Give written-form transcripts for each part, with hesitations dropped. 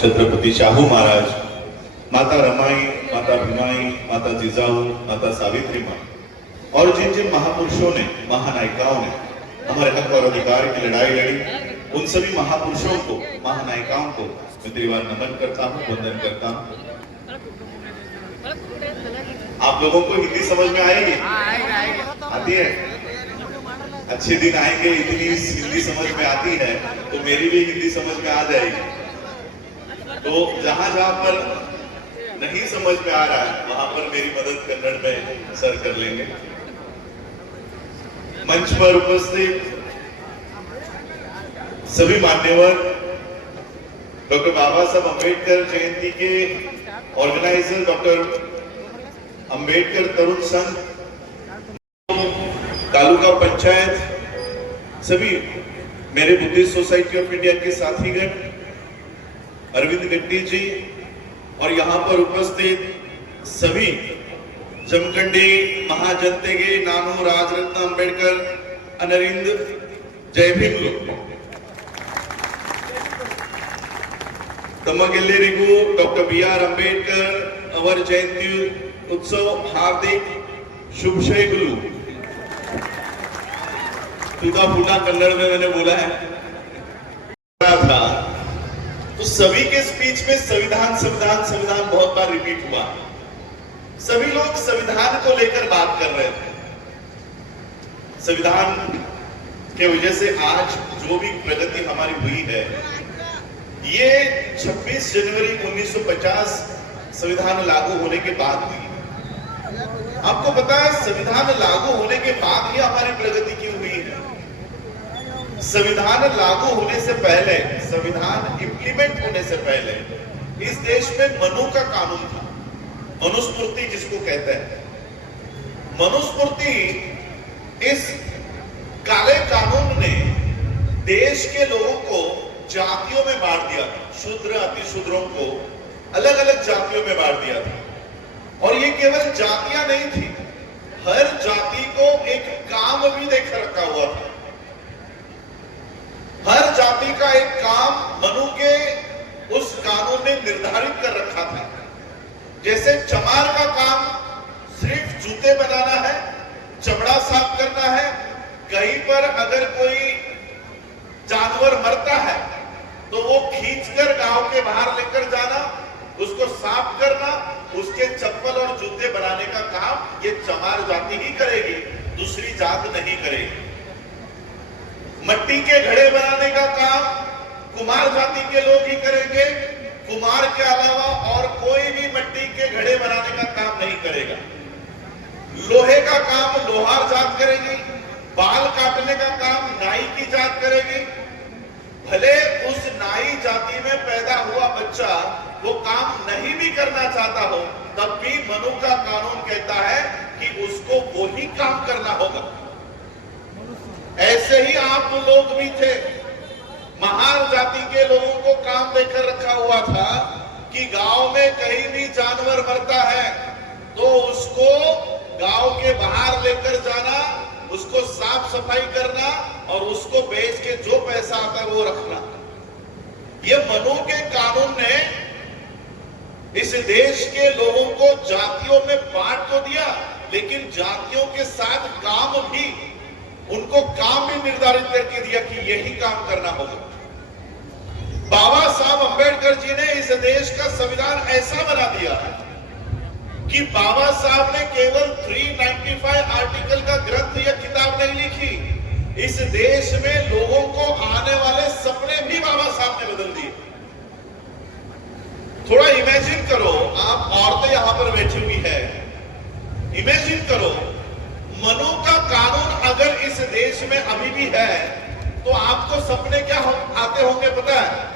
छत्रपति शाहू महाराज, माता रमाई, माता भीमाई, माता जिजाऊ, माता सावित्री माँ और जिन जिन महापुरुषों ने, महानायिकाओं ने हमारे हक और अधिकार की लड़ाई लड़ी, उन सभी महापुरुषों को, महानायिकाओं को मैं त्रिवार नमन करता हूँ, वंदन करता हूँ। आप लोगों को हिंदी समझ में आएगी? आती है? अच्छे दिन आएंगे, इतनी हिंदी समझ में आती है तो मेरी भी हिंदी समझ में आ जाएगी। तो जहां जहां पर नहीं समझ में आ रहा है वहां पर मेरी मदद कन्नड़ में सर कर लेंगे। मंच पर उपस्थित सभी मान्यवर, डॉक्टर बाबा साहब अम्बेडकर जयंती के ऑर्गेनाइजर डॉक्टर अम्बेडकर तरुण संघ, तालुका पंचायत, सभी मेरे बुद्धिस्ट सोसाइटी ऑफ इंडिया के साथीगण, अरविंद गट्टी जी और यहाँ पर उपस्थित सभी जमखंडी महाजनतेगे नानू राजरत्न अंबेडकर अनरिंद जय भीम तमಗೆಲ್ಲರಿಗೂ डॉक्टर BR अंबेडकर अवर जयंती उत्सव हार्दिक शुभशयगुलु। टूटा फूटा कन्नड़ में मैंने बोला है था, तो सभी के स्पीच में संविधान संविधान संविधान बहुत बार रिपीट हुआ। सभी लोग संविधान को लेकर बात कर रहे थे। संविधान के वजह से आज जो भी प्रगति हमारी हुई है, ये 26 जनवरी 1950 संविधान लागू होने के बाद हुई। आपको पता है संविधान लागू होने के बाद ही हमारी प्रगति की हुई है। संविधान लागू होने से पहले, संविधान इंप्लीमेंट होने से पहले इस देश में मनु का कानून था, मनुस्मृति जिसको कहते हैं। मनुस्मृति, इस काले कानून ने देश के लोगों को जातियों में बांट दिया था। शूद्र अतिशूद्रों को अलग अलग जातियों में बांट दिया था। और ये केवल जातियां नहीं थी, हर जाति को एक काम भी देकर रखा हुआ था। हर जाति का एक काम मनु के उस कानून ने निर्धारित कर रखा था। जैसे चमार का काम सिर्फ जूते बनाना है, चमड़ा साफ करना है। कहीं पर अगर कोई जानवर मरता है तो वो खींचकर गांव के बाहर लेकर जाना, उसको साफ करना, उसके चप्पल और जूते बनाने का काम ये चमार जाति ही करेगी, दूसरी जात नहीं करेगी। मट्टी के घड़े बनाने का काम कुमार जाति के लोग ही करेंगे। कुमार के अलावा और कोई भी मट्टी के घड़े बनाने का काम नहीं करेगा। लोहे का काम लोहार जात करेगी। बाल काटने का काम नाई की जात करेगी। भले उस नाई जाति में पैदा हुआ बच्चा वो काम नहीं भी करना चाहता हो, तब भी मनु का कानून कहता है कि उसको वो ही काम करना होगा। ऐसे ही आप लोग भी थे। महार जाति के लोगों को काम देकर रखा हुआ था कि गांव में कहीं भी जानवर मरता है तो उसको गांव के बाहर लेकर जाना, उसको साफ सफाई करना और उसको बेच के जो पैसा आता है वो रखना। ये मनु के कानून ने इस देश के लोगों को जातियों में बांट तो दिया, लेकिन जातियों के साथ काम भी, उनको काम भी निर्धारित करके दिया कि यही काम करना होगा। बाबा साहब अंबेडकर जी ने इस देश का संविधान ऐसा बना दिया कि बाबा साहब ने केवल 395 आर्टिकल का ग्रंथ या किताब नहीं लिखी, इस देश में लोगों को आने वाले सपने भी बाबा साहब ने बदल दिए। थोड़ा इमेजिन करो, आप औरतें यहां पर बैठी हुई है, इमेजिन करो मनु का कानून अगर इस देश में अभी भी है तो आपको सपने क्या आते होंगे पता है?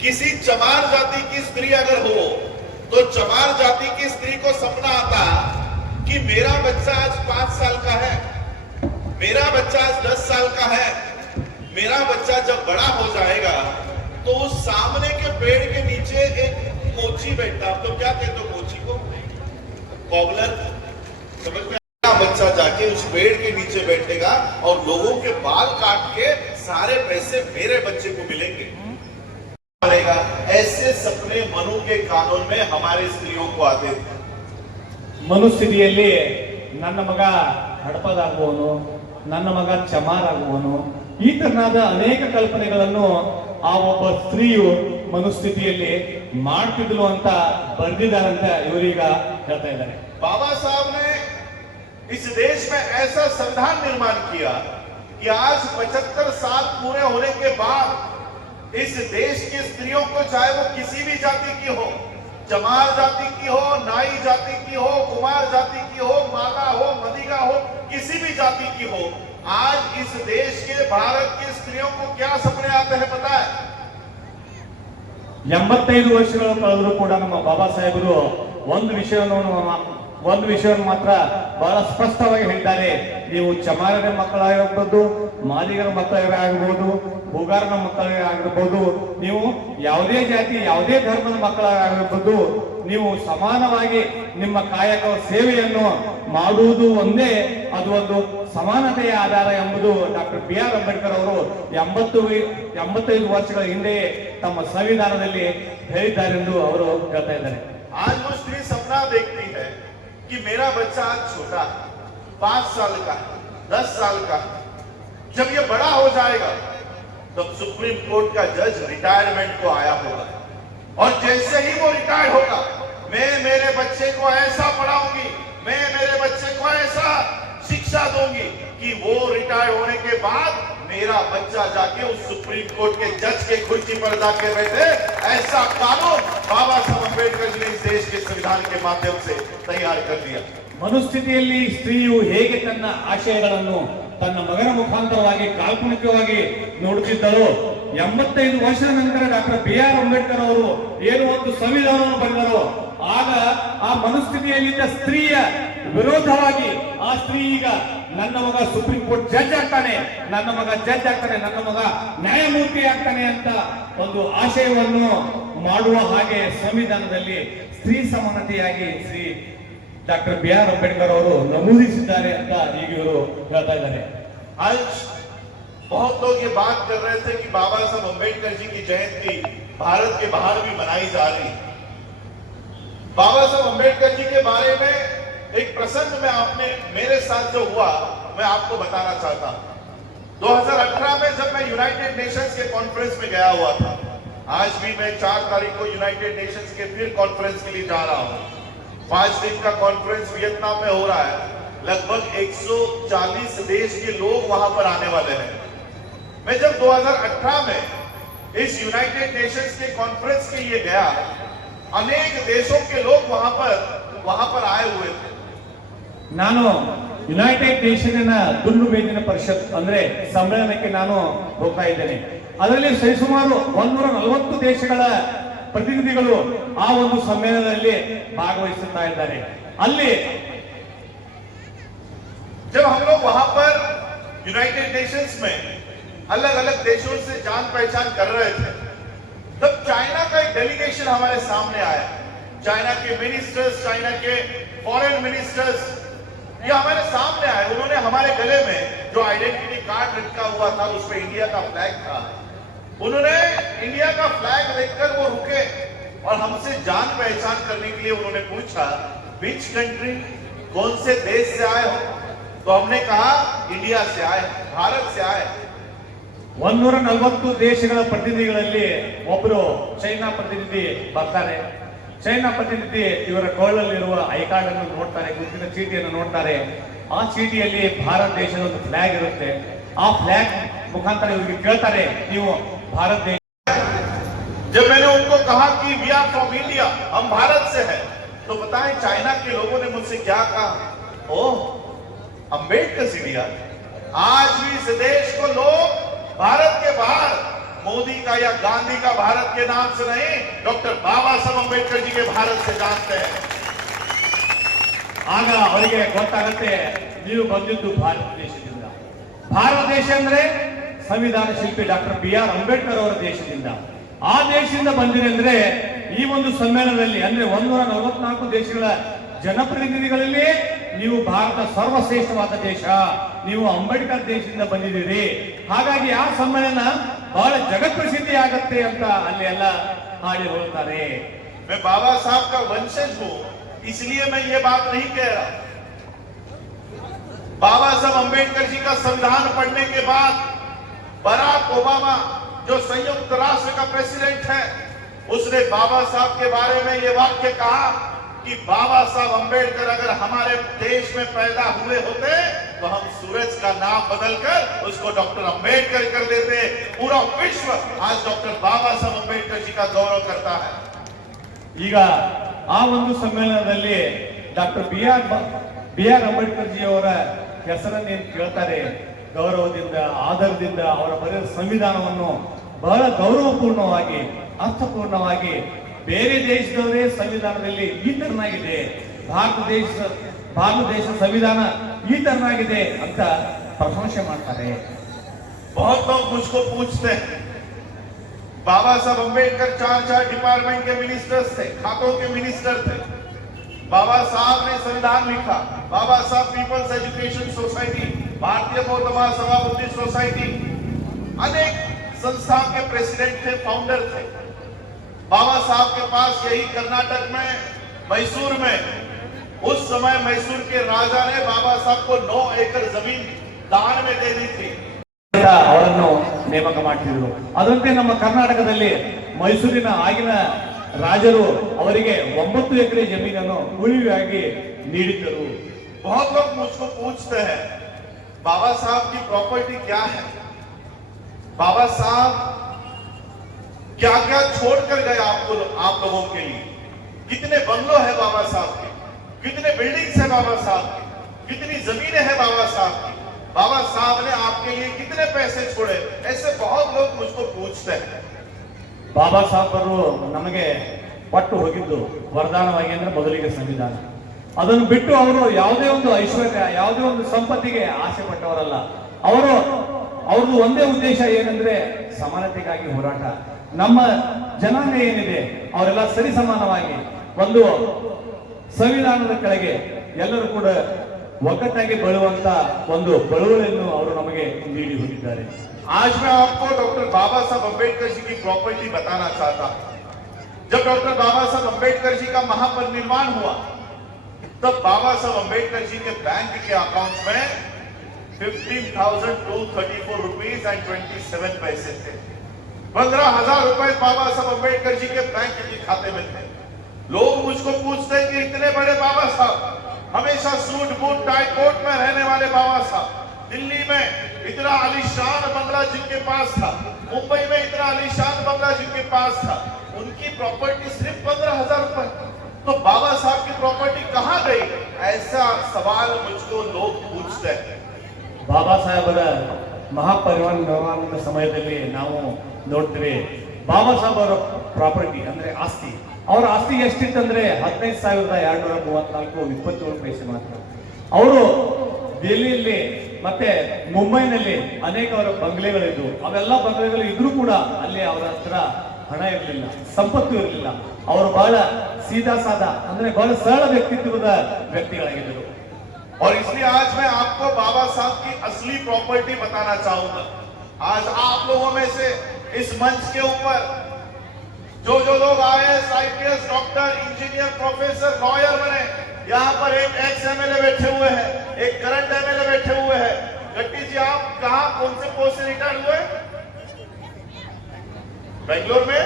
किसी चमार जाति की स्त्री अगर हो तो चमार जाति की स्त्री को सपना आता कि मेरा बच्चा आज 5 साल का है, मेरा बच्चा आज 10 साल का है, मेरा बच्चा जब बड़ा हो जाएगा तो उस सामने के पेड़ के नीचे एक मोची बैठा, तो क्या कहते हो मोची को? कॉबलर। समझ में? बच्चा जाके उस पेड़ के नीचे बैठेगा और लोगों के बाल काट के सारे पैसे मेरे बच्चे को मिलेंगे। पड़ेगा, ऐसे सपने मनु के कानून में हमारे स्त्रियों को आते थे। ಮನುಸ್ಥಿತಿಯಲ್ಲಿ ನನ್ನ ಮಗ ಹಡಪದಾಗುವನು, ನನ್ನ ಮಗ ಚಮಾರಾಗುವನು, ಈ ತರನಾದ ಅನೇಕ ಕಲ್ಪನೆಗಳನ್ನು ಆ ಒಬ್ಬ ಸ್ತ್ರೀಯು ಮನುಸ್ಥಿತಿಯಲ್ಲಿ ಮಾಡ್ತಿದ್ಲು ಅಂತ ಬರೆದಿದ್ದಾರಂತ ಇವರೀಗ ಹೇಳ್ತಾ ಇದ್ದಾರೆ. बाबा साहब ने इस देश में ऐसा संविधान निर्माण किया कि आज 75 साल पूरे होने के बाद इस देश की स्त्रियों को, चाहे वो किसी भी जाति की हो, चमार जाति की हो, नाई जाति की हो, कुमार जाति की हो, माला हो, मदिगा हो, किसी भी जाति की हो, आज इस देश के, भारत की स्त्रियों को क्या सपने आते हैं पता है? 85 ವರ್ಷಗಳು ಕಳೆದರೂ ಕೂಡ ನಮ್ಮ ಬಾಬಾ ಸಾಹೇಬರು ಒಂದು ವಿಷಯವನ್ನು ಮಾತ್ರ ಬಹಳ ಸ್ಪಷ್ಟವಾಗಿ ಹೇಳಿದ್ದಾರೆ. ನೀವು ಚಮಾರರ ಮಕ್ಕಳಾಗಿರ್ಬೋದು, ಮಾದಿಗರ ಮಕ್ಕಳಾಗಿರ್ಬೋದು, ಹೂಗಾರನ ಮಕ್ಕಳಾಗಿರ್ಬೋದು, ನೀವು ಯಾವುದೇ ಜಾತಿ ಯಾವುದೇ ಧರ್ಮದ ಮಕ್ಕಳಾಗಿರ್ಬೋದು, ನೀವು ಸಮಾನವಾಗಿ ನಿಮ್ಮ ಕಾಯಕ ಸೇವೆಯನ್ನು ಮಾಡುವುದು ಒಂದೇ, ಅದು ಒಂದು ಸಮಾನತೆಯ ಆಧಾರ ಎಂಬುದು ಡಾಕ್ಟರ್ BR ಅಂಬೇಡ್ಕರ್ ಅವರು 85 ವರ್ಷಗಳ ಹಿಂದೆ ತಮ್ಮ ಸಂವಿಧಾನದಲ್ಲಿ ಹೇಳಿದ್ದಾರೆಂದು ಅವರು ಹೇಳ್ತಾ ಇದ್ದಾರೆ. आज वो स्त्री सपना देखती है कि मेरा बच्चा आज छोटा 5 साल का, 10 साल का, जब ये बड़ा हो जाएगा तब सुप्रीम कोर्ट का जज रिटायरमेंट को आया होगा, और जैसे ही वो रिटायर होगा, मैं मेरे बच्चे को ऐसा पढ़ाऊंगी, मैं मेरे बच्चे को ऐसा शिक्षा दूंगी कि वो रिटायर होने के बाद मेरा बच्चा जाके उस सुप्रीम कोर्ट के जज के कुर्सी पर जाके बैठे। ऐसा कानून बाबा साहब अंबेडकर जी ने इस देश के संविधान के माध्यम से तैयार कर दिया. ಮನುಸ್ಥಿತಿಯಲ್ಲಿ ಸ್ತ್ರೀಯು ಹೇಗೆ ತನ್ನ ಆಶಯಗಳನ್ನು ತನ್ನ ಮಗನ ಮುಖಾಂತರವಾಗಿ ಕಾಲ್ಪನಿಕವಾಗಿ ನೋಡುತ್ತಿದ್ದಳು, 85 ವರ್ಷದ ನಂತರ ಡಾಕ್ಟರ್ BR ಅಂಬೇಡ್ಕರ್ ಅವರು ಏನು ಒಂದು ಸಂವಿಧಾನವನ್ನು ಬರೆದರು, ಆಗ ಆ ಮನುಸ್ಥಿತಿಯಲ್ಲಿದ್ದ ಸ್ತ್ರೀಯ ವಿರೋಧವಾಗಿ ಆ ಸ್ತ್ರೀ ಈಗ ನನ್ನ ಮಗ ಸುಪ್ರೀಂ ಕೋರ್ಟ್ ಜಡ್ಜ್ ಆಗ್ತಾನೆ, ನನ್ನ ಮಗ ಜಡ್ಜ್ ಆಗ್ತಾನೆ, ನನ್ನ ಮಗ ನ್ಯಾಯಮೂರ್ತಿ ಆಗ್ತಾನೆ ಅಂತ ಒಂದು ಆಶಯವನ್ನು ಮಾಡುವ ಹಾಗೆ ಸಂವಿಧಾನದಲ್ಲಿ ಸ್ತ್ರೀ ಸಮಾನತೆಯಾಗಿ ಶ್ರೀ ಡಾಕ್ಟರ್ BR ಅಂಬೇಡ್ಕರ್ ಅವರು ನಮೂದಿಸಿದ್ದಾರೆ ಅಂತ ಈಗ ಇವರು ಹೇಳ್ತಾ ಇದ್ದಾರೆ. आज बहुत लोग ये बात कर रहे थे कि बाबा साहब अंबेडकर जी की जयंती भारत के बाहर भी मनाई जा रही है. बाबा साहब अंबेडकर जी के बारे में एक प्रसंग में आपने मेरे साथ जो हुआ मैं आपको बताना चाहता हूं. 2018 में जब मैं यूनाइटेड नेशंस के कॉन्फ्रेंस में गया हुआ था, आज भी मैं 4 तारीख को यूनाइटेड नेशंस के फिर कॉन्फ्रेंस के लिए जा रहा हूं. 5 दिन का कॉन्फ्रेंस वियतनाम में हो रहा है. लगभग 140 देश के लोग वहां पर आने वाले हैं. मैं जब 2018 में इस यूनाइटेड नेशंस के कॉन्फ्रेंस के लिए गया, अनेक देशों के लोग वहां पर आए हुए थे. ನಾನು ಯುನೈಟೆಡ್ ನೇಷನ್ನ ದುಂಡು ಮೇಜಿನ ಪರಿಷತ್ ಅಂದ್ರೆ ಸಮ್ಮೇಳನಕ್ಕೆ ನಾನು ಹೋಗ್ತಾ ಇದ್ದೇನೆ. ಅದರಲ್ಲಿ ಸರಿಸುಮಾರು 140 ದೇಶಗಳ ಪ್ರತಿನಿಧಿಗಳು ಆ ಒಂದು ಸಮ್ಮೇಳನದಲ್ಲಿ ಭಾಗವಹಿಸುತ್ತಾ ಇದ್ದಾರೆ. ಅಲ್ಲಿ जब हम लोग वहां पर यूनाइटेड नेशंस में अलग अलग देशों से जान पहचान कर रहे थे, तब चाइना का एक डेलीगेशन हमारे सामने आया. चाइना के मिनिस्टर्स, चाइना के फॉरेन मिनिस्टर्स ये हमारे सामने आए. उन्होंने हमारे गले में जो आइडेंटिटी कार्ड लटका हुआ था उस पर इंडिया का फ्लैग था. उन्होंने इंडिया का फ्लैग देखकर वो रुके और हमसे जान पहचान करने के लिए उन्होंने पूछा, विच कंट्री, कौन से देश से आए हो? तो हमने कहा इंडिया से आए, भारत से आए. 140 ದೇಶಗಳ ಪ್ರತಿನಿಧಿಗಳಲ್ಲಿ ಒಬ್ಬರು ಚೈನಾ ಪ್ರತಿನಿಧಿ ಬರ್ತಾರೆ. ಚೈನಾ ಪ್ರತಿನಿಧಿ ಇವರ ಕೊಳ್ಳಲ್ಲಿರುವ ಐ ಕಾರ್ಡ್ ಅನ್ನು ನೋಡ್ತಾರೆ, ಗುರುತಿನ ಚೀಟಿಯನ್ನು ನೋಡ್ತಾರೆ. ಆ ಚೀಟಿಯಲ್ಲಿ ಭಾರತ ದೇಶದ ಒಂದು ಫ್ಲಾಗ್ ಇರುತ್ತೆ. ಆ ಫ್ಲಾಗ್ ಮುಖಾಂತರ ಇವರಿಗೆ ಕೇಳ್ತಾರೆ, ನೀವು भारत देश. जब मैंने उनको कहा कि वी आर फ्रॉम इंडिया, हम भारत से हैं, तो बताएं चाइना के लोगों ने मुझसे क्या कहा? ओह, अंबेडकर इंडिया. आज भी इस देश को लोग भारत के बाहर मोदी का या गांधी का भारत के नाम से नहीं, डॉक्टर बाबा साहब अंबेडकर जी के भारत से जानते हैं. ಆಗ ಅವರಿಗೆ ಗೊತ್ತಾಗುತ್ತೆ ನೀವು ಬಂದಿದ್ದು ಭಾರತ ದೇಶದಿಂದ. ಭಾರತ ದೇಶ ಅಂದ್ರೆ ಸಂವಿಧಾನ ಶಿಲ್ಪಿ ಡಾಕ್ಟರ್ BR ಅಂಬೇಡ್ಕರ್ ಅವರ ದೇಶದಿಂದ. ಆ ದೇಶದಿಂದ ಬಂದಿದೆ ಅಂದ್ರೆ ಈ ಒಂದು ಸಮ್ಮೇಳನದಲ್ಲಿ ಅಂದ್ರೆ 144 ದೇಶಗಳ ಜನಪ್ರತಿನಿಧಿಗಳಲ್ಲಿ ನೀವು ಭಾರತ ಸರ್ವಶ್ರೇಷ್ಠವಾದ ದೇಶ, ನೀವು ಅಂಬೇಡ್ಕರ್ ದೇಶದಿಂದ ಬಂದಿದ್ದೀರಿ, ಹಾಗಾಗಿ ಆ ಸಮ್ಮೇಳನ ಬಹಳ ಜಗತ್ಪ್ರಸಿದ್ಧಿ ಆಗತ್ತೆ ಅಂತ ಅಲ್ಲಿ ಎಲ್ಲ ಹಾಡಿ ಹೋಗ್ತಾರೆ. मैं बाबा साहब का वंशज हूं, इसलिए मैं ये बात नहीं कह रहा। बाबा साहब अंबेडकर जी का संविधान पढ़ने के बाद बराक ओबामा जो संयुक्त राष्ट्र का प्रेसिडेंट है, उसने बाबा साहब के बारे में ये वाक्य कहा कि बाबा साहब अंबेडकर अगर हमारे देश में पैदा हुए होते तो हम सूरज का नाम बदलकर उसको डॉक्टर अंबेडकर कर देते। पूरा विश्व आज डॉक्टर बाबा साहब अंबेडकर जी का गौरव करता है। ಈಗ ಆ ಒಂದು ಸಮ್ಮೇಳನದಲ್ಲಿ doctor B R Ambedkar ji ಅವರ ಹೆಸರನ್ನು ಏನು ಕೇಳ್ತಾರೆ, ಗೌರವದಿಂದ ಆದರದಿಂದ ಅವರ ಬರೆದ ಸಂವಿಧಾನವನ್ನು ಬಹಳ ಗೌರವಪೂರ್ಣವಾಗಿ ಅರ್ಥಪೂರ್ಣವಾಗಿ ಬೇರೆ ದೇಶದವರೇ ಸಂವಿಧಾನದಲ್ಲಿ ಈ ತರನಾಗಿದೆ, ಭಾರತ ದೇಶ ಸಂವಿಧಾನ ಈ ತರನಾಗಿದೆ ಅಂತ ಪ್ರಶಂಸೆ ಮಾಡ್ತಾರೆ. बहुत लोग मुझको पूछते हैं, बाबा साहब अंबेडकर चार डिपार्टमेंट के मिनिस्टर्स थे, खातों के मिनिस्टर थे। बाबा साहब ने संविधान लिखा, बाबा साहब पीपल्स एजुकेशन सोसाइटी, भारतीय बौद्ध महासभा बुद्धिस्ट सोसाइटी, अनेक संस्था के प्रेसिडेंट थे, फाउंडर थे। बाबा साहब के पास यही कर्नाटक में मैसूर में उस समय मैसूर के राजा ने बाबा साहब को 9 एकड़ जमीन दान में दे दी थी। ಅವರನ್ನು ನೇಮಕ ಮಾಡ್ತಿದ್ರು. ಅದರಂತೆ ನಮ್ಮ ಕರ್ನಾಟಕದಲ್ಲಿ ಮೈಸೂರಿನ ಆಗಿನ ರಾಜರು ಅವರಿಗೆ 9 ಎಕರೆ ಜಮೀನನ್ನು ಉಳಿವಿಯಾಗಿ ನೀಡಿದ್ದರು. बहुत लोग मुझको पूछते हैं, बाबा साहब की प्रॉपर्टी क्या है, बाबा साहब क्या क्या छोड़कर गए आप लोगों के लिए, कितने बंगलो है बाबा साहब के, कितने बिल्डिंग्स है बाबा साहब की, कितनी जमीनें हैं बाबा साहब की, बाबा साहब ने आपके लिए कितने पैसे छोड़े, ऐसे बहुत लोग मुझको पूछते हैं। ಬಾಬಾ ಸಾಹೇಬರು ನಮಗೆ ಪಟ್ಟು ಹೋಗಿದ್ದು ವರದಾನವಾಗಿ ಅಂದ್ರೆ ಮೊದಲಿಗೆ ಸಂವಿಧಾನ. ಅದನ್ನು ಬಿಟ್ಟು ಅವರು ಯಾವುದೇ ಒಂದು ಐಶ್ವರ್ಯ, ಯಾವುದೇ ಒಂದು ಸಂಪತ್ತಿಗೆ ಆಸೆ ಪಟ್ಟವರಲ್ಲ. ಅವ್ರದ್ದು ಒಂದೇ ಉದ್ದೇಶ ಏನಂದ್ರೆ ಸಮಾನತೆಗಾಗಿ ಹೋರಾಟ. ನಮ್ಮ ಜನಾಂಗ ಏನಿದೆ ಅವರೆಲ್ಲ ಸರಿ ಸಮಾನವಾಗಿ ಒಂದು ಸಂವಿಧಾನದ ಕೆಳಗೆ ಎಲ್ಲರೂ ಕೂಡ ಒಗ್ಗಟ್ಟಾಗಿ ಬಳುವಂತ ಒಂದು ಬಳುವಳಿಯನ್ನು ಅವರು ನಮಗೆ ನೀಡಿ ಹೋಗಿದ್ದಾರೆ. आज मैं आपको डॉक्टर बाबा साहब अंबेडकर जी की प्रॉपर्टी बताना चाहता हूं। जब डॉक्टर बाबा साहब अंबेडकर जी का महापरिनिर्वाण हुआ तब बाबा साहब अंबेडकर जी के बैंक के अकाउंट में 15,234 रुपीज एंड 27 पैसे थे। 15,000 रुपए बाबा साहब अंबेडकर जी के बैंक के खाते में थे। लोग मुझको पूछते हैं कि इतने बड़े बाबा साहब, हमेशा सूट बूट टाई कोट में रहने वाले बाबा साहब, दिल्ली में इतना आलीशान बंगला जिनके पास था, मुंबई में इतना आलीशान बंगला जिनके पास था, उनकी प्रॉपर्टी सिर्फ 15,000 रुपए, तो बाबा साहब की प्रॉपर्टी कहां गई, ऐसा सवाल मुझको लोग पूछते हैं। ಬಾಬಾ ಸಾಹೇಬರ ಮಹಾಪರಿನಿರ್ವಾಣದ ಸಮಯದಲ್ಲಿ ನಾವು ನೋಡ್ತೀವಿ, ಬಾಬಾ ಸಾಹೇಬ್ ಅವರ ಪ್ರಾಪರ್ಟಿ ಅಂದ್ರೆ ಆಸ್ತಿ, ಅವರ ಆಸ್ತಿ ಎಷ್ಟಿತ್ತಂದ್ರೆ 15,234 27 ಪೈಸೆ ಮಾತ್ರ. ಅವರು ದೆಹಲಿಯಲ್ಲಿ ಮತ್ತೆ ಮುಂಬೈನಲ್ಲಿ ಅನೇಕ ಅವರ ಬಂಗ್ಲೆಗಳಿದ್ವು. ಅವೆಲ್ಲ ಬಂಗ್ಲೆಗಳು ಇದ್ರೂ ಕೂಡ ಅಲ್ಲಿ ಅವರ ಹತ್ರ ಹಣ ಇರಲಿಲ್ಲ, ಸಂಪತ್ತು ಇರಲಿಲ್ಲ. ಅವರು ಬಹಳ ಸೀದಾ ಸಾದಾ ಅಂದ್ರೆ ಬಹಳ ಸರಳ ವ್ಯಕ್ತಿತ್ವದ ವ್ಯಕ್ತಿಗಳಾಗಿದ್ದರು. और इसलिए आज मैं आपको बाबा साहब की असली प्रॉपर्टी बताना चाहूंगा। आज आप लोगों में से इस मंच के ऊपर जो लोग IAS, IPS, doctor, engineer, professor, lawyer बने, यहाँ पर एक एक्स MLA बैठे हुए हैं, एक करंट MLA बैठे हुए हैं। गट्टी जी, आप कहाँ कौन से पोस्ट से रिटायर हुए? बेंगलोर में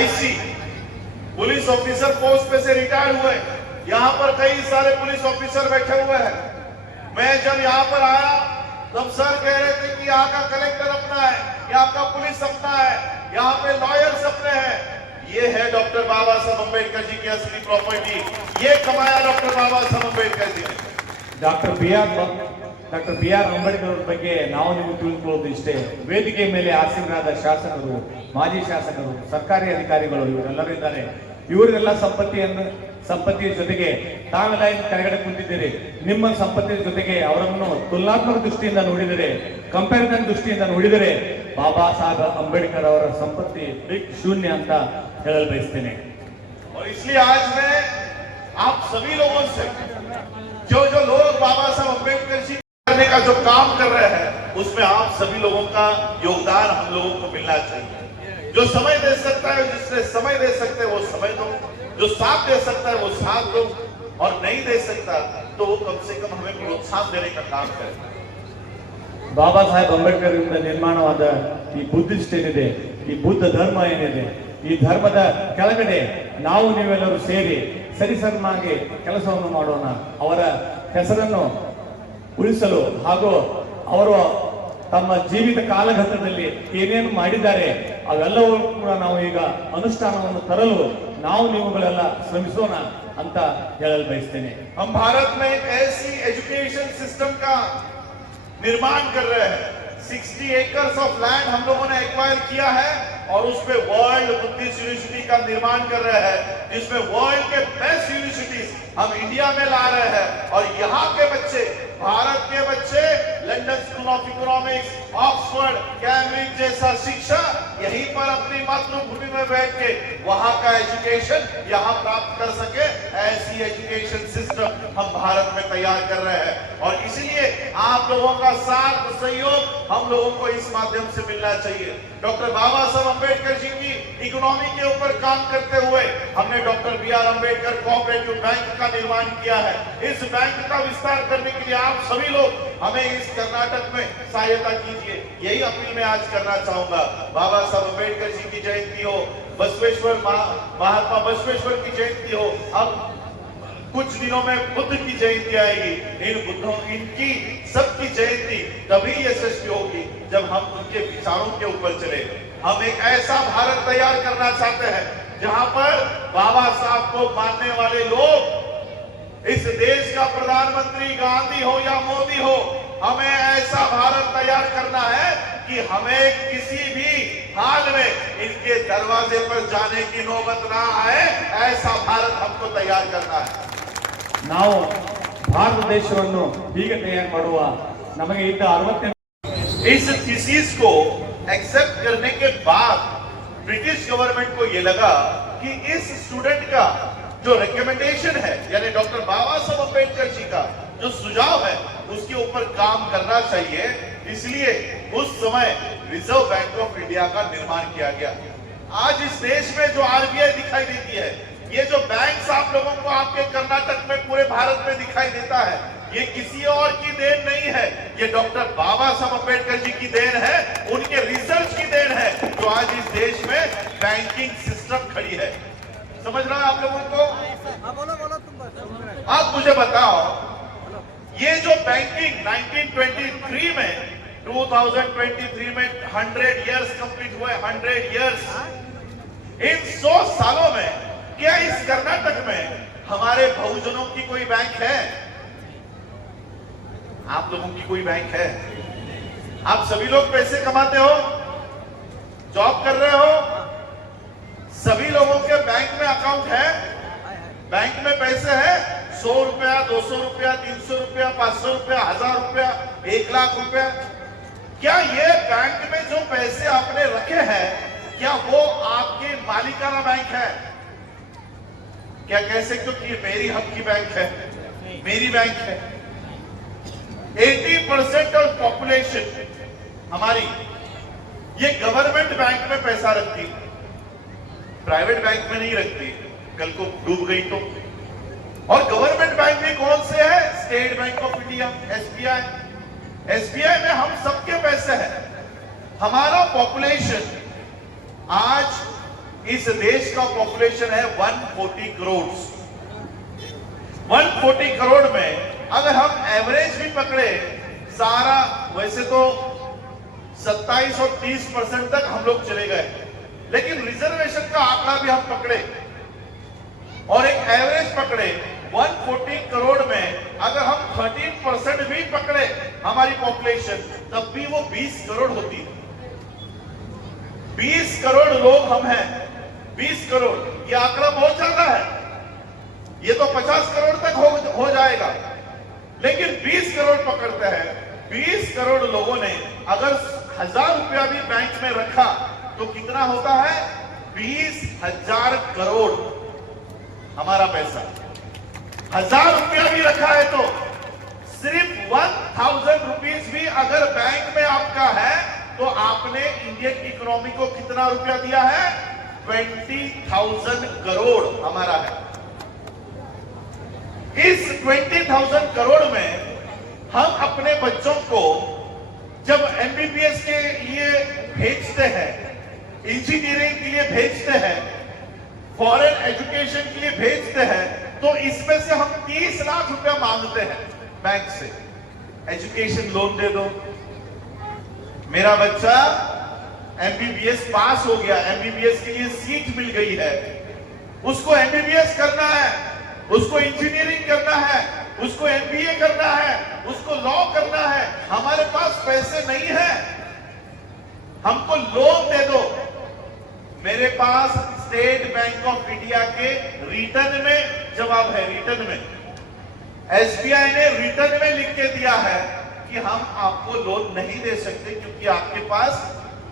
IC पुलिस ऑफिसर पोस्ट पे से रिटायर हुए। यहाँ पर कई सारे पुलिस ऑफिसर बैठे हुए हैं। मैं जब यहाँ पर आया तब सर कह रहे थे कि यहाँ का कलेक्टर अपना है, यहाँ का पुलिस अपना है, यहाँ पे लॉयर्स अपने हैं। ये है डॉक्टर बाबा साहब अंबेडकर जी की असली प्रॉपर्टी, ये कमाया डॉक्टर बाबा साहब अंबेडकर जी ने। ಡಾಕ್ಟರ್ ಬಿ ಆರ್ ಅಂಬೇಡ್ಕರ್ ಅವರ ಬಗ್ಗೆ ನಾವು ನಿಮಗೆ ತಿಳಿದುಕೊಳ್ಳೋದು ಇಷ್ಟೇ. ವೇದಿಕೆ ಮೇಲೆ ಆಸೀನರಾದ ಶಾಸಕರು, ಮಾಜಿ ಶಾಸಕರು, ಸರ್ಕಾರಿ ಅಧಿಕಾರಿಗಳು ಇವರೆಲ್ಲರೂ ಇದ್ದಾರೆ. ಇವರಿಗೆಲ್ಲ ಸಂಪತ್ತಿಯ ಜೊತೆಗೆ ತಾವೆಲ್ಲ ಕೆಳಗಡೆ ಕುಂತಿದ್ದೀರಿ. ನಿಮ್ಮ ಸಂಪತ್ತಿಯ ಜೊತೆಗೆ ಅವರನ್ನು ತುಲನಾತ್ಮಕ ದೃಷ್ಟಿಯಿಂದ ನೋಡಿದರೆ, ಕಂಪ್ಯಾರಿಸನ್ ದೃಷ್ಟಿಯಿಂದ ನೋಡಿದರೆ ಬಾಬಾ ಸಾಹೇಬ್ ಅಂಬೇಡ್ಕರ್ ಅವರ ಸಂಪತ್ತಿ ಶೂನ್ಯ ಅಂತ ಹೇಳಲು ಬಯಸ್ತೇನೆ. और इसलिए आज मैं आप सभी लोगों से जो जो लोग बाबा साहब अम्बेडकर जी करने का जो काम कर रहे हैं उसमें आप सभी लोगों का योगदान हम लोगों को मिलना चाहिए। जो समय दे सकता है, जिसने समय दे सकते हैं वो समय दो, जो साथ दे सकता है वो साथ दो, और नहीं दे सकता तो वो कम से कम हमें प्रोत्साहन देने का काम करे। ಬಾಬಾ ಸಾಹೇಬ್ ಅಂಬೇಡ್ಕರ್ ಇಂದ ನಿರ್ಮಾಣವಾದ ಈ ಬುದ್ಧಿಸ್ಟ್ ಏನಿದೆ, ಈ ಬುದ್ಧ ಧರ್ಮ ಏನಿದೆ, ಈ ಧರ್ಮದ ಕೆಳಗಡೆ ನಾವು ನೀವೆಲ್ಲರೂ ಸೇರಿ ಸರಿಸಮನಾಗಿ ಕೆಲಸವನ್ನು ಮಾಡೋಣ. ಅವರ ಹೆಸರನ್ನು ಉಳಿಸಲು ಹಾಗೂ ಅವರು ತಮ್ಮ ಜೀವಿತ ಕಾಲಘಟ್ಟದಲ್ಲಿ ಏನೇನು ಮಾಡಿದ್ದಾರೆ ಅವೆಲ್ಲವೂ ಕೂಡ ನಾವು ಈಗ ಅನುಷ್ಠಾನವನ್ನು ತರಲು ನಾವು ನೀವುಗಳೆಲ್ಲ ಶ್ರಮಿಸೋಣ ಅಂತ ಹೇಳಲು ಬಯಸ್ತೇನೆ. हम भारत में एक ऐसी एजुकेशन सिस्टम का निर्माण कर रहे हैं। 60 एकर्स ऑफ लैंड हम लोगों ने एक्वायर किया है और उस पे वर्ल्ड बुद्धिस्ट यूनिवर्सिटी का निर्माण कर रहे हैं, जिसमें वर्ल्ड के बेस्ट यूनिवर्सिटीज हम इंडिया में ला रहे हैं। और यहाँ के बच्चे, भारत के बच्चे London school of economics, Oxford, Cambridge जैसा शिक्षा यहीं पर अपनी मातृभूमि में बैठ के वहां का एजुकेशन यहाँ प्राप्त कर सके, ऐसी एजुकेशन सिस्टम हम भारत में तैयार कर रहे हैं। और इसलिए आप लोगों का साथ सहयोग हम लोगों को इस माध्यम से मिलना चाहिए। डॉक्टर बाबा साहब अम्बेडकर जी की इकोनॉमी के ऊपर काम करते हुए हमने doctor BR Ambedkar cooperative bank का निर्माण किया है। इस बैंक का विस्तार करने के लिए आप सभी लोग हमें इस कर्नाटक में सहायता कीजिए, यही अपील मैं आज करना चाहूंगा। बाबा साहब अम्बेडकर जी की जयंती हो, बसवेश्वर महात्मा बसवेश्वर की जयंती हो, अब कुछ दिनों में बुद्ध की जयंती आएगी। इनकी सबकी जयंती तभी यशस्वी होगी जब हम उनके विचारों के ऊपर चले। हम एक ऐसा भारत तैयार करना चाहते हैं जहां पर बाबा साहब को मानने वाले लोग, इस देश का प्रधानमंत्री गांधी हो या मोदी हो, हमें ऐसा भारत तैयार करना है कि हमें किसी भी हाल में इनके दरवाजे पर जाने की नौबत ना आए। ऐसा भारत हमको तैयार करना है। ನಾವು ಭಾರತ ದೇಶವನ್ನು ಹೀಗೆ ತಯಾರು ಮಾಡುವ ನಮಗೆ ಇದ್ದ 60 इस थीसिस को एक्सेप्ट करने के बाद ब्रिटिश गवर्नमेंट को यह लगा कि इस स्टूडेंट का जो रिकमेंडेशन है, यानी डॉक्टर बाबा साहब अम्बेडकर जी का जो सुझाव है, उसके ऊपर काम करना चाहिए। इसलिए उस समय रिजर्व बैंक ऑफ इंडिया का निर्माण किया गया। आज इस देश में जो RBI दिखाई देती है, ये जो बैंक्स आप लोगों को आपके कर्नाटक में पूरे भारत में दिखाई देता है, ये किसी और की देन नहीं है, ये डॉक्टर बाबा साहब अम्बेडकर जी की देन है, उनके रिसर्च की देन है, जो आज इस देश में बैंकिंग सिस्टम खड़ी है। समझ रहा है आप लोगों को? आप मुझे बताओ, ये जो बैंकिंग 1923 में 2023 में 100 इयर्स कंप्लीट हुए, 100 इयर्स, इन 100 सालों में क्या इस कर्नाटक में हमारे बहुजनों की कोई बैंक है? आप लोगों की कोई बैंक है? आप सभी लोग पैसे कमाते हो, जॉब कर रहे हो, सभी लोगों के बैंक में अकाउंट है, बैंक में पैसे है, 100 रुपया, 200 रुपया, 300 रुपया, 500 रुपया, 1000 रुपया, 1 लाख रुपया। क्या ये बैंक में जो पैसे आपने रखे हैं, क्या वो आपके मालिकाना बैंक है? क्या कह सकते हो कि मेरी हक की बैंक है, मेरी बैंक है? 80% ऑफ पॉपुलेशन हमारी ये गवर्नमेंट बैंक में पैसा रखती, प्राइवेट बैंक में नहीं रखती। कल को डूब गई तो। और गवर्नमेंट बैंक भी कौन से है? State bank of India, SBI। SBI में हम सबके पैसे हैं। हमारा पॉपुलेशन, आज इस देश का पॉपुलेशन है 140 करोड़। 140 करोड़ में अगर हम एवरेज भी पकड़े सारा, वैसे तो 27 और 30% तक हम लोग चले गए, लेकिन रिजर्वेशन का आंकड़ा भी हम पकड़े और एक एवरेज पकड़े 140 करोड़ में अगर हम 13% भी पकड़े हमारी पॉपुलेशन, तब भी वो 20 करोड़ होती है। 20 करोड़ लोग हम हैं, 20 करोड़, ये आंकड़ा बहुत ज्यादा है। ये तो 50 करोड़ तक हो जाएगा, लेकिन 20 करोड़ पकड़ते हैं। 20 करोड़ लोगों ने अगर 1000 रुपया भी बैंक में रखा तो कितना होता है? 20,000 करोड़ हमारा पैसा। ₹1000 भी रखा है तो सिर्फ 1000 रुपीज भी अगर बैंक में आपका है तो आपने इंडियन इकोनॉमी को कितना रुपया दिया है? 20,000 करोड़ हमारा है। इस 20,000 करोड़ में हम अपने बच्चों को जब एमबीबीएस के लिए भेजते हैं, इंजीनियरिंग के लिए भेजते हैं, फॉरेन एजुकेशन के लिए भेजते हैं, तो इसमें से हम 30 लाख रुपया मांगते हैं बैंक से। एजुकेशन लोन दे दो, मेरा बच्चा एमबीबीएस पास हो गया, एमबीबीएस के लिए सीट मिल गई है, उसको एमबीबीएस करना है, उसको इंजीनियरिंग करना है, उसको एमबीए करना है, उसको लॉ करना है, हमारे पास पैसे नहीं है, हमको लोन दे दो। मेरे पास स्टेट बैंक ऑफ इंडिया के रिटर्न में जवाब है, रिटर्न में एसबीआई ने रिटर्न में लिख के दिया है कि हम आपको लोन नहीं दे सकते क्योंकि आपके पास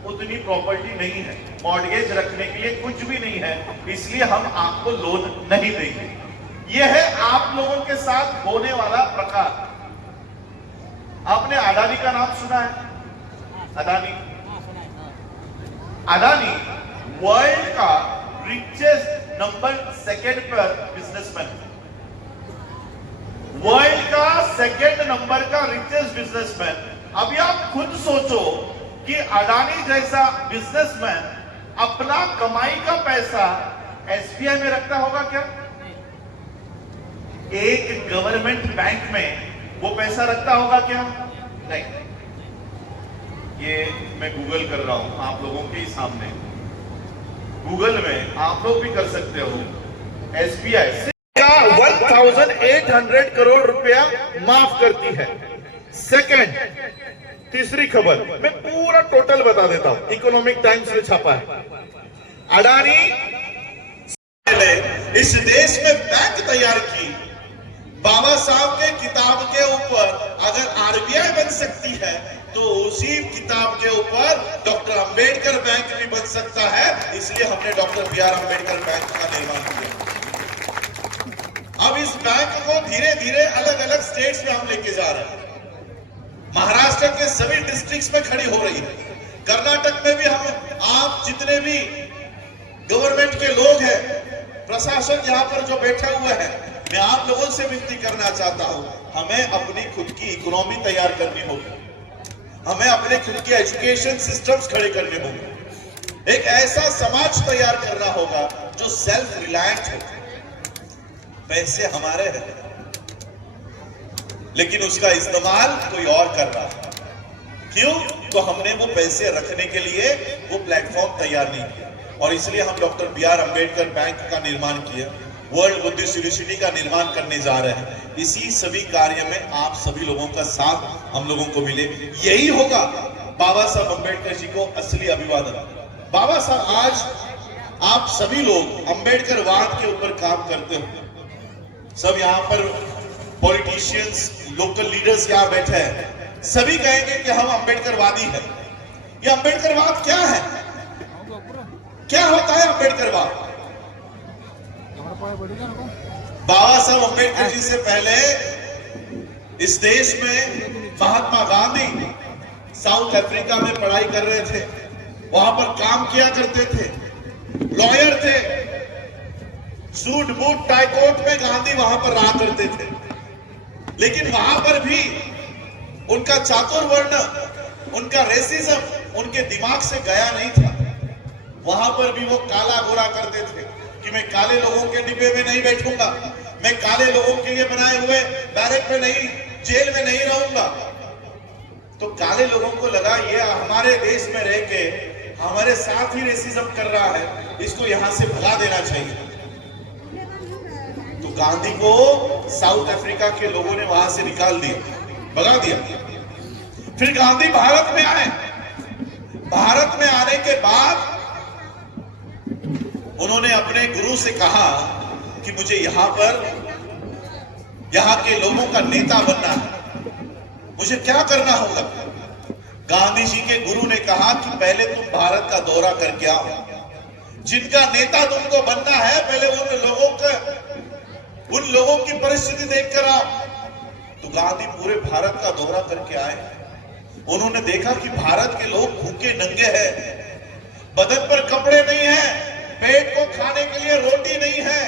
उतनी प्रॉपर्टी नहीं है, मॉर्गेज रखने के लिए कुछ भी नहीं है, इसलिए हम आपको लोन नहीं देंगे। यह है आप लोगों के साथ होने वाला प्रकार। आपने अडानी का नाम सुना है? अडानी अडानी वर्ल्ड का रिचेस्ट नंबर 2 पर बिजनेसमैन, वर्ल्ड का 2 नंबर का रिचेस्ट बिजनेसमैन। अभी आप खुद सोचो कि अडानी जैसा बिजनेसमैन अपना कमाई का पैसा एसबीआई में रखता होगा क्या? एक गवर्नमेंट बैंक में वो पैसा रखता होगा क्या? नहीं। ये मैं गूगल कर रहा हूं आप लोगों के सामने, गूगल में आप लोग भी कर सकते हो। एसबीआई 1800 करोड़ रुपया माफ करती है। सेकंड, तीसरी खबर मैं पूरा टोटल बता देता हूं, इकोनॉमिक टाइम्स ने छापा है। अडानी इस देश में बैंक तैयार की, बाबा साहब के किताब के ऊपर अगर आरबीआई बन सकती है तो उसी किताब के ऊपर डॉक्टर अंबेडकर बैंक भी बन सकता है, इसलिए हमने doctor B R Ambedkar bank का निर्माण किया। अब इस बैंक को धीरे धीरे अलग अलग स्टेट्स में हम लेके जा रहे हैं। महाराष्ट्र के सभी डिस्ट्रिक्ट्स में खड़ी हो रही है, कर्नाटक में भी हम, आप जितने भी गवर्नमेंट के लोग हैं, प्रशासन यहाँ पर जो बैठे हुए हैं, मैं आप लोगों से विनती करना चाहता हूं, हमें अपनी खुद की इकोनॉमी तैयार करनी होगी, हमें अपने खुद के एजुकेशन सिस्टम्स खड़े करने होंगे, एक ऐसा समाज तैयार करना होगा जो सेल्फ रिलायंट हो। पैसे हमारे हैं लेकिन उसका इस्तेमाल कोई और कर रहा है, क्यों? तो हमने वो पैसे रखने के लिए वो प्लेटफॉर्म तैयार नहीं किया, और इसलिए हम doctor B R Ambedkar bank का निर्माण किया, वर्ल्ड बुद्धिस्ट यूनिवर्सिटी का निर्माण करने जा रहे हैं। इसी सभी कार्य में आप सभी लोगों का साथ हम लोगों को मिले, यही होगा बाबा साहब अंबेडकर जी को असली अभिवादन। बाबा साहब, आज आप सभी लोग अंबेडकरवाद के ऊपर काम करते हो, सब यहाँ पर पॉलिटिशियंस, लोकल लीडर्स यहाँ बैठे हैं, सभी कहेंगे कि हम अंबेडकरवादी हैं। ये अंबेडकरवाद क्या है? क्या होता है अंबेडकरवाद? बाबा साहब अंबेडकर जी से पहले इस देश में महात्मा गांधी साउथ अफ्रीका में पढ़ाई कर रहे थे, वहां पर काम किया करते थे, लॉयर थे, सूट बूट टाई कोट में गांधी वहां पर रहा करते थे, लेकिन वहां पर भी उनका चातुर्वर्ण, उनका रेसिज्म उनके दिमाग से गया नहीं था। वहां पर भी वो काला गोरा करते थे कि मैं काले लोगों के डिब्बे में नहीं बैठूंगा, मैं काले लोगों के लिए बनाए हुए बैरक में नहीं, जेल में नहीं रहूंगा। तो काले लोगों को लगा ये हमारे देश में रह के हमारे साथ ही रेसिज्म कर रहा है, इसको यहां से भगा देना चाहिए। तो गांधी को साउथ अफ्रीका के लोगों ने वहां से निकाल दिया, भगा दिया। फिर गांधी भारत में आए। भारत में आने के बाद उन्होंने अपने गुरु से कहा कि मुझे यहां के लोगों का नेता बनना है, मुझे क्या करना होगा? गांधी जी के गुरु ने कहा कि पहले तुम भारत का दौरा करके आओ, जिनका नेता तुमको बनना है पहले उन लोगों उन लोगों की परिस्थिति देखकर आओ। तो गांधी पूरे भारत का दौरा करके आए। उन्होंने देखा कि भारत के लोग भूखे नंगे हैं, बदन पर कपड़े नहीं है, पेट को खाने के लिए रोटी नहीं है।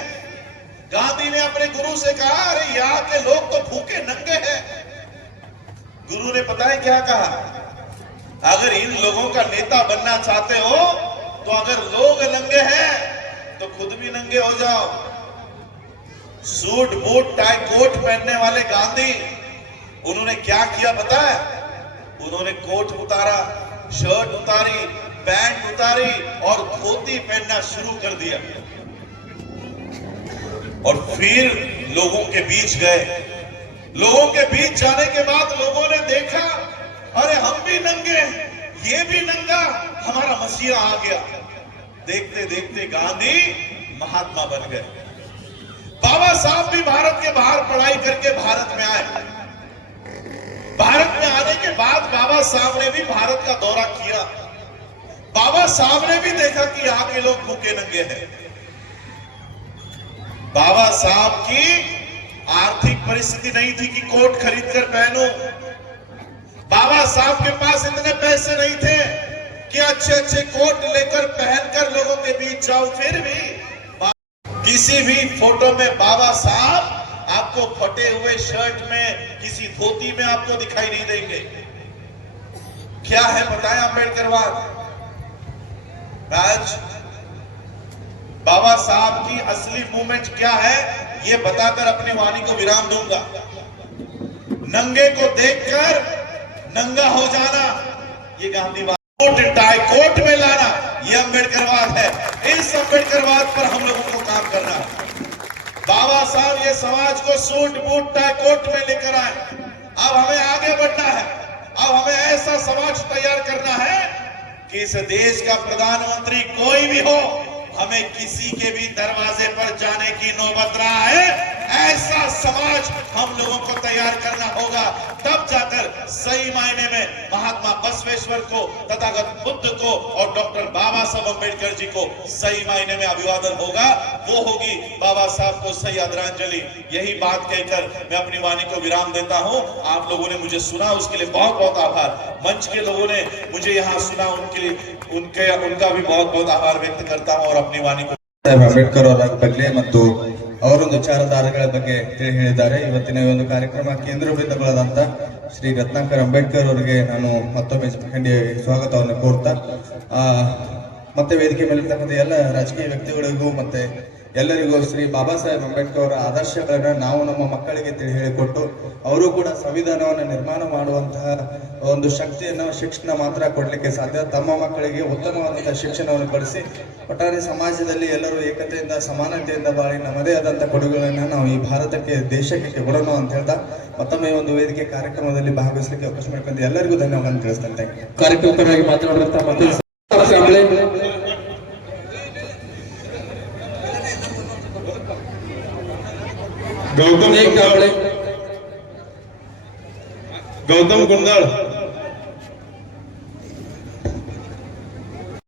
गांधी ने अपने गुरु से कहा, अरे यहाँ के लोग तो भूखे नंगे हैं। गुरु ने पता है क्या कहा, अगर इन लोगों का नेता बनना चाहते हो तो अगर लोग नंगे हैं तो खुद भी नंगे हो जाओ। सूट बूट टाई कोट पहनने वाले गांधी, उन्होंने क्या किया पता है? उन्होंने कोट उतारा, शर्ट उतारी, पैंट उतारी और धोती पहनना शुरू कर दिया। और फिर लोगों के बीच गए। लोगों के बीच जाने के बाद लोगों ने देखा, अरे हम भी नंगे, ये भी नंगा, हमारा मसीहा आ गया। देखते देखते गांधी महात्मा बन गए। बाबा साहब भी भारत के बाहर पढ़ाई करके भारत में आए। भारत में आने के बाद बाबा साहब ने भी भारत का दौरा किया। बाबा साहब ने भी देखा कि यहाँ के लोग भूखे नंगे हैं। बाबा साहब की आर्थिक परिस्थिति नहीं थी कि कोट खरीद कर पहनो। बाबा साहब के पास इतने पैसे नहीं थे कि अच्छे अच्छे कोट लेकर पहनकर लोगों के बीच जाओ। फिर भी किसी भी फोटो में बाबा साहब आपको फटे हुए शर्ट में, किसी धोती में आपको दिखाई नहीं देंगे। क्या है बताएं अम्बेडकरवाद? आज बाबा साहब की असली मूवमेंट क्या है, ये बताकर अपनी वाणी को विराम दूंगा। नंगे को देखकर नंगा हो जाना, ये गांधीवाद। कोट टाई कोट में लाना, ये अम्बेडकरवाद है। इस अम्बेडकरवाद पर हम लोगों को काम करना है। बाबा साहब ये समाज को सूट बूट टाई कोट में लेकर आए। अब हमें आगे बढ़ना है। अब हमें ऐसा समाज तैयार करना है कि इस देश का प्रधानमंत्री कोई भी हो, हमें किसी के भी दरवाजे पर जाने की नौबत ना आए। ऐसा समाज हम लोगों को तैयार करना होगा, तब जाकर सही मायने में महात्मा बसवेश्वर को, तथागत बुद्ध को और डॉक्टर बाबा साहब अम्बेडकर जी को सही मायने में अभिवादन होगा। वो होगी बाबा साहब को सही आदरांजलि। यही बात कहकर मैं अपनी वाणी को विराम देता हूं। आप लोगों ने मुझे सुना, उसके लिए बहुत बहुत आभार। मंच के लोगों ने मुझे यहाँ सुना, उनके लिए उनका भी बहुत बहुत आभार व्यक्त करता हूँ और अपनी वाणी को ಅಂಬೇಡ್ಕರ್ ಅವರ ಬಗ್ಗೆ ಮತ್ತು ಅವರೊಂದು ವಿಚಾರಧಾರೆಗಳ ಬಗ್ಗೆ ಹೇಳಿದ್ದಾರೆ. ಇವತ್ತಿನ ಈ ಒಂದು ಕಾರ್ಯಕ್ರಮ ಕೇಂದ್ರ ಬಿಂದುಗಳಾದಂತ ಶ್ರೀ ರತ್ನಾಕರ್ ಅಂಬೇಡ್ಕರ್ ಅವರಿಗೆ ನಾನು ಮತ್ತೊಮ್ಮೆ ಸ್ವಾಗತವನ್ನು ಕೋರ್ತಾ, ಮತ್ತೆ ವೇದಿಕೆ ಮೇಲಿರ್ತಕ್ಕಂಥ ಎಲ್ಲ ರಾಜಕೀಯ ವ್ಯಕ್ತಿಗಳಿಗೂ ಮತ್ತೆ ಎಲ್ಲರಿಗೂ ಶ್ರೀ ಬಾಬಾ ಸಾಹೇಬ್ ಅಂಬೇಡ್ಕರ್ ಅವರ ಆದರ್ಶಗಳನ್ನ ನಾವು ನಮ್ಮ ಮಕ್ಕಳಿಗೆ ಹೇಳಿಕೊಟ್ಟು ಅವರು ಕೂಡ ಸಂವಿಧಾನವನ್ನು ನಿರ್ಮಾಣ ಮಾಡುವಂತಹ ಒಂದು ಶಕ್ತಿಯನ್ನು, ಶಿಕ್ಷಣ ಮಾತ್ರ ಕೊಡ್ಲಿಕ್ಕೆ ಸಾಧ್ಯ. ತಮ್ಮ ಮಕ್ಕಳಿಗೆ ಉತ್ತಮವಾದಂತಹ ಶಿಕ್ಷಣವನ್ನು ಕೊಡಿಸಿ ಒಟ್ಟಾರೆ ಸಮಾಜದಲ್ಲಿ ಎಲ್ಲರೂ ಏಕತೆಯಿಂದ ಸಮಾನತೆಯಿಂದ ಬಾಳಿ ನಮ್ಮದೇ ಆದಂತಹ ಕೊಡುಗೆಗಳನ್ನ ನಾವು ಈ ಭಾರತಕ್ಕೆ, ದೇಶಕ್ಕೆ ಕೊಡೋಣ ಅಂತ ಹೇಳ್ತಾ ಮತ್ತೊಮ್ಮೆ ಒಂದು ವೇದಿಕೆ ಕಾರ್ಯಕ್ರಮದಲ್ಲಿ ಭಾಗವಹಿಸಲಿಕ್ಕೆ ಅವಕಾಶ ಮಾಡಿಕೊಂಡು ಎಲ್ಲರಿಗೂ ಧನ್ಯವಾದ ತಿಳಿಸ್ತೇನೆ. ಕಾರ್ಯಕ್ರಮವಾಗಿ ಮಾತನಾಡುವಂತ ಮತ್ತೆ गौतम कुंदड़